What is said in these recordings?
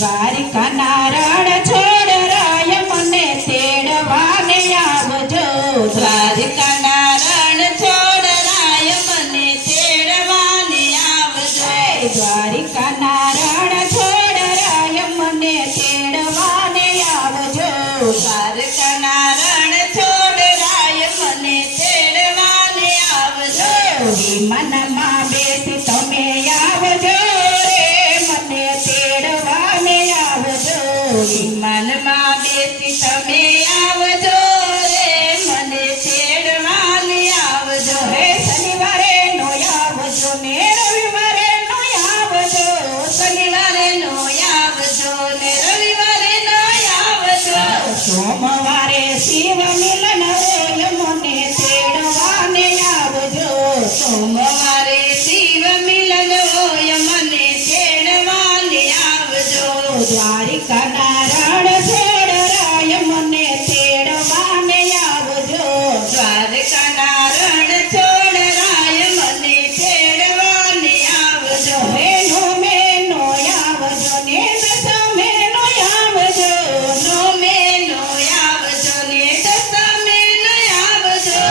દ્વારિકાના રણ છોડ રાય મને તેડવાને આવજો. દ્વારિકાના રણ છોડ રાય મને તેડવાને આવજો. દ્વારિકાના રણ છોડ રાય મને તેડવાને આવજો. દ્વારકાના રણ છોડ રાય મને તેડવાને આવજો. વિમાનમાં બેસી તમે આવજો રે મને તેડવાને આવજો. વિમાનમાં બેસી તમે આવજો રે મને તેડવાને આવજો. હે શનિવારે નો આવજો ને રવિવારે નો આવજો. શનિવારે નો આવજો ને રવિવારે નો આવજો. સોમવારે શિવ મિલન હોય મને તેડવાને આવજો. સોમવારે શિવ મિલન હોય મને તેડવાને આવજો. દ્વારિકાના રણ છોડ રાય મને તેડવાને આવજો. દ્વારકાના રણ છોડ રાય મને તેડવાને આવજો. મેનો મેનો આવજો ને દસમે નો આવજો. નોમે નો આવજો ને દસમે નો આવજો.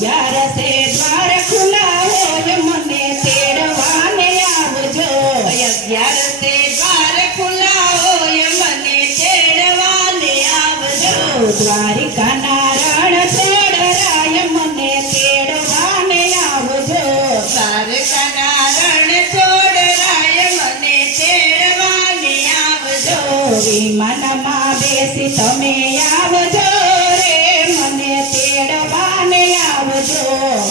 11 દ્વાર ખુલ્લા હોય મને તેડવાને આવજો. 11 દ્વાર ખુલ્લા હોય મને તેડવાને આવજો. દ્વારિકાના રણ છોડ રાય મને તેડવાને આવજો. દ્વારકાના રણ છોડ રાય મને તેડવાને આવજો. વિમાનમાં બેસી તમે આવજો રે મને તેડવાને આવજો.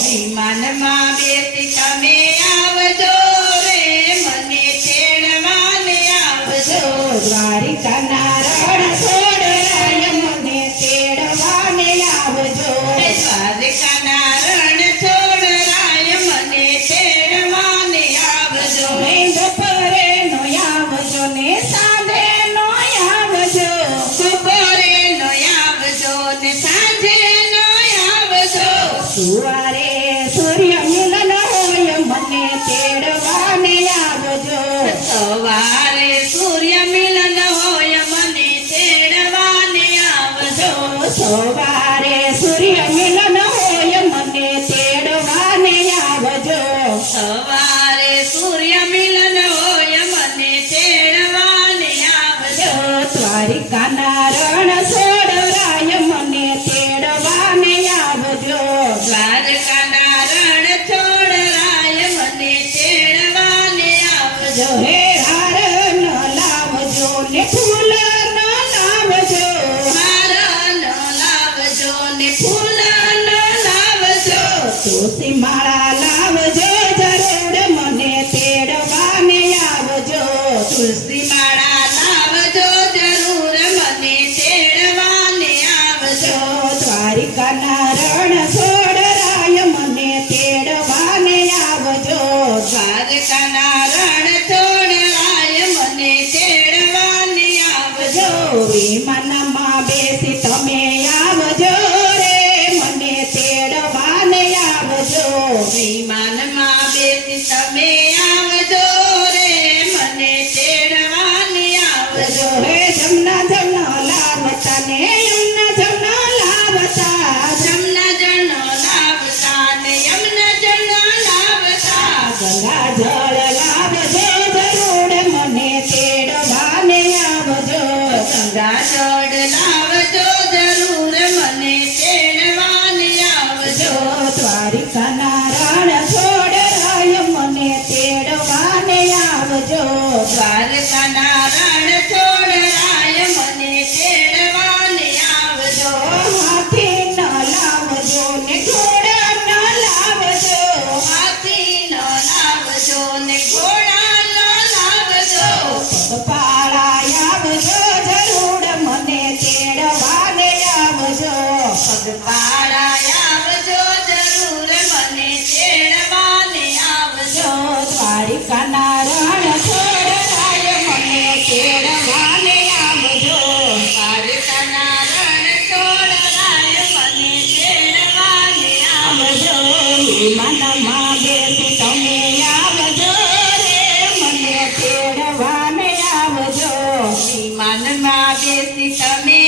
વિમાનમાં બેસી તમે આવજો રે મને તેડવાને આવજો. દ્વારિકાના રણ છોડ રાય મને તેડવાને આવજો. દ્વારકાના રણ છોડ રાય મને તેડવાને આવજો. બપોરે નો આવજો ને સાંજે નો આવજો. બપોરે નો આવજો ને સાંજે નો આવજો. સુવારે સૂર્ય મિલન હોય મને તેડવાને આવજો. સવારે સૂર્ય મિલન હોય મને તેડવાને આવજો. સવારે સૂર્ય મિલન હોય મને તેડવાને આવજો. સવારે સૂર્ય મિલન હોય મને તેડવાને આવજો. દ્વારિકાના રણ છોડ રાય મને તેડવાને આવજો. દ્વારકાના રણ છોડ રાય મને તેડવાને આવજો. હે હાર ન લાવજો ને ફૂલ ન લાવજો. હાર ન લાવજો ને ફૂલ ન લાવજો. તુલસી માળા લાવજો જરૂર મને તેડવાને આવજો. તુલસી માળા લાવજો જરૂર મને તેડવાને આવજો. દ્વારિકાના રણ છોડ રાય મને તેડવાને આવજો. દ્વારકાના રણ છોડ રાય મને તેડવાને આવજો. વિમાનમાં બેસી તમે આવજો રે મને તેડવાને આવજો. વિમાનમાં બેસી તમે આવજો રે મને તેડવાને આવજો. હે જમના જમના લાવતા ને એમના જમના લાવતા. જમના જણ માનમાં બેસી તમે